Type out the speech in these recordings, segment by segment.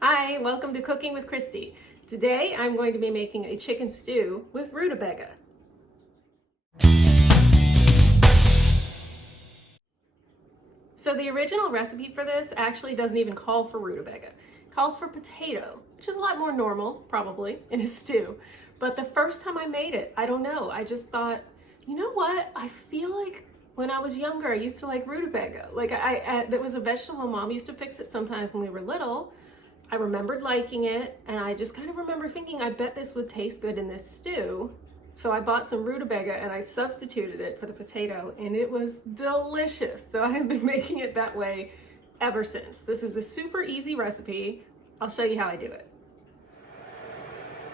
Hi, welcome to Cooking with Christie. Today I'm going to be making a chicken stew with rutabaga. So the original recipe for this actually doesn't even call for rutabaga. It calls for potato, which is a lot more normal, probably, in a stew. But the first time I made it, I don't know, I just thought, you know what? I feel like when I was younger, I used to like rutabaga. Like that was a vegetable. Mom used to fix it sometimes when we were little. I remembered liking it, and I just kind of remember thinking, I bet this would taste good in this stew. So I bought some rutabaga and I substituted it for the potato, and it was delicious. So I have been making it that way ever since. This is a super easy recipe. I'll show you how I do it.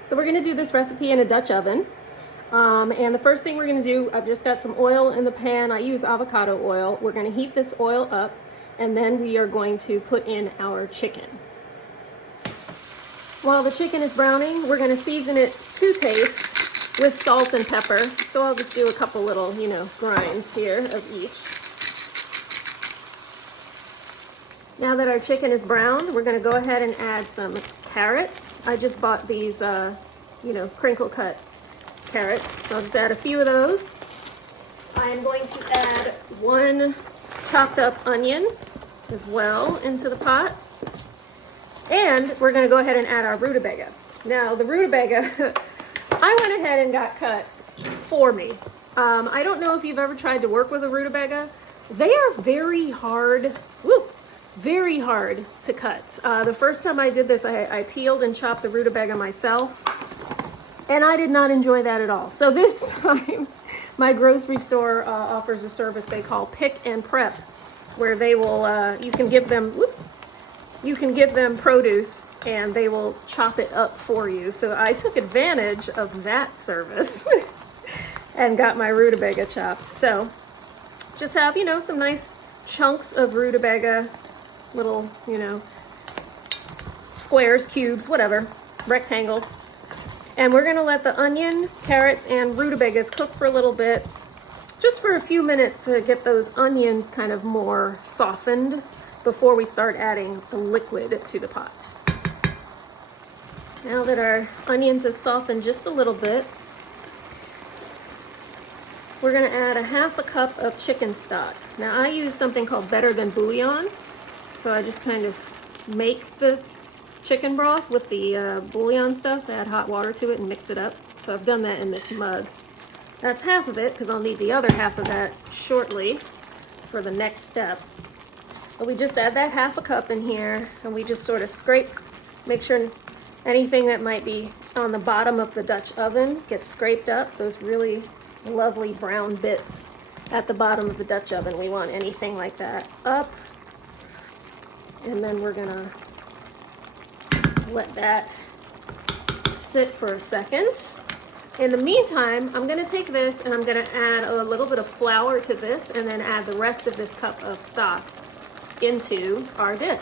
So we're gonna do this recipe in a Dutch oven. And the first thing we're gonna do, I've just got some oil in the pan. I use avocado oil. We're gonna heat this oil up, and then we are going to put in our chicken. While the chicken is browning, we're gonna season it to taste with salt and pepper. So I'll just do a couple little, grinds here of each. Now that our chicken is browned, we're gonna go ahead and add some carrots. I just bought these, crinkle cut carrots. So I'll just add a few of those. I'm going to add one chopped up onion as well into the pot. And we're gonna go ahead and add our rutabaga. Now the rutabaga, I went ahead and got cut for me. I don't know if you've ever tried to work with a rutabaga. They are very hard, very hard to cut. The first time I did this, I peeled and chopped the rutabaga myself, and I did not enjoy that at all. So this time, my grocery store offers a service they call Pick and Prep, where they will, you can give them produce and they will chop it up for you. So I took advantage of that service and got my rutabaga chopped. So just have, some nice chunks of rutabaga, little, squares, cubes, whatever, rectangles. And we're gonna let the onion, carrots, and rutabagas cook for a little bit, just for a few minutes to get those onions kind of more softened before we start adding the liquid to the pot. Now that our onions have softened just a little bit, we're gonna add a half a cup of chicken stock. Now I use something called Better Than Bouillon. So I just kind of make the chicken broth with the bouillon stuff, add hot water to it and mix it up. So I've done that in this mug. That's half of it, because I'll need the other half of that shortly for the next step. But we just add that half a cup in here, and we just sort of scrape, make sure anything that might be on the bottom of the Dutch oven gets scraped up, those really lovely brown bits at the bottom of the Dutch oven. We want anything like that up. And then we're gonna let that sit for a second. In the meantime, I'm gonna take this and I'm gonna add a little bit of flour to this, and then add the rest of this cup of stock into our dish.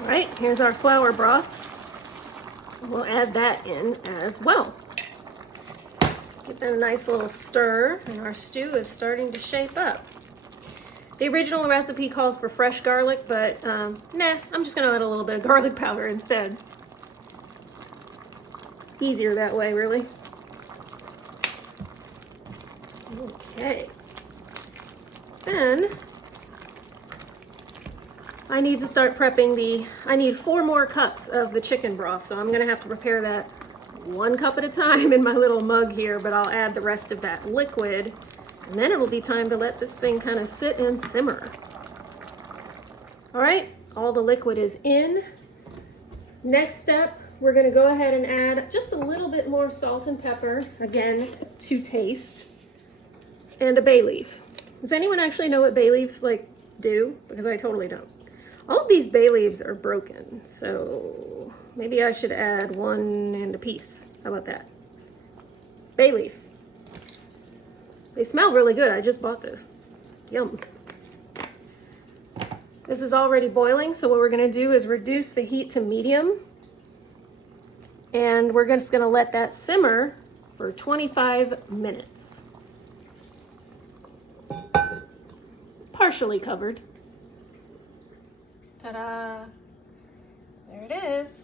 All right, here's our flour broth. We'll add that in as well. Give that a nice little stir, and our stew is starting to shape up. The original recipe calls for fresh garlic, but nah, I'm just gonna add a little bit of garlic powder instead. Easier that way, really. Okay. Then I need to start prepping I need 4 more cups of the chicken broth, so I'm gonna have to prepare that 1 cup at a time in my little mug here, but I'll add the rest of that liquid, and then it will be time to let this thing kind of sit and simmer. All right, all the liquid is in. Next step, we're gonna go ahead and add just a little bit more salt and pepper, again, to taste, and a bay leaf. Does anyone actually know what bay leaves do? Because I totally don't. All of these bay leaves are broken, so maybe I should add 1 and a piece. How about that? Bay leaf. They smell really good. I just bought this. Yum. This is already boiling, so what we're gonna do is reduce the heat to medium, and we're just gonna let that simmer for 25 minutes. Partially covered. Ta-da! There it is.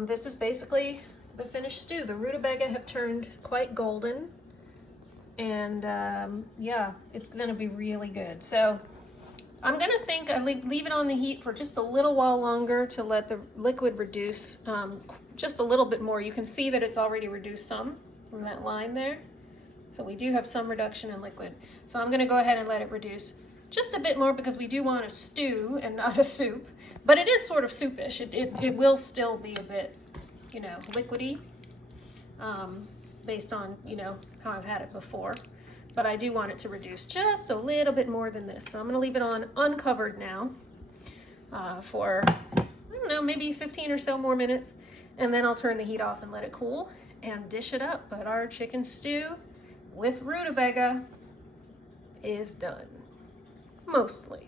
This is basically the finished stew. The rutabaga have turned quite golden, and yeah, it's gonna be really good. So I'm gonna think I leave it on the heat for just a little while longer to let the liquid reduce just a little bit more. You can see that it's already reduced some from that line there. So we do have some reduction in liquid. So I'm gonna go ahead and let it reduce just a bit more because we do want a stew and not a soup. But it is sort of soupish. It will still be a bit, you know, liquidy based on, you know, how I've had it before. But I do want it to reduce just a little bit more than this. So I'm gonna leave it on uncovered now for, I don't know, maybe 15 or so more minutes. And then I'll turn the heat off and let it cool and dish it up. But our chicken stew with rutabaga is done, mostly.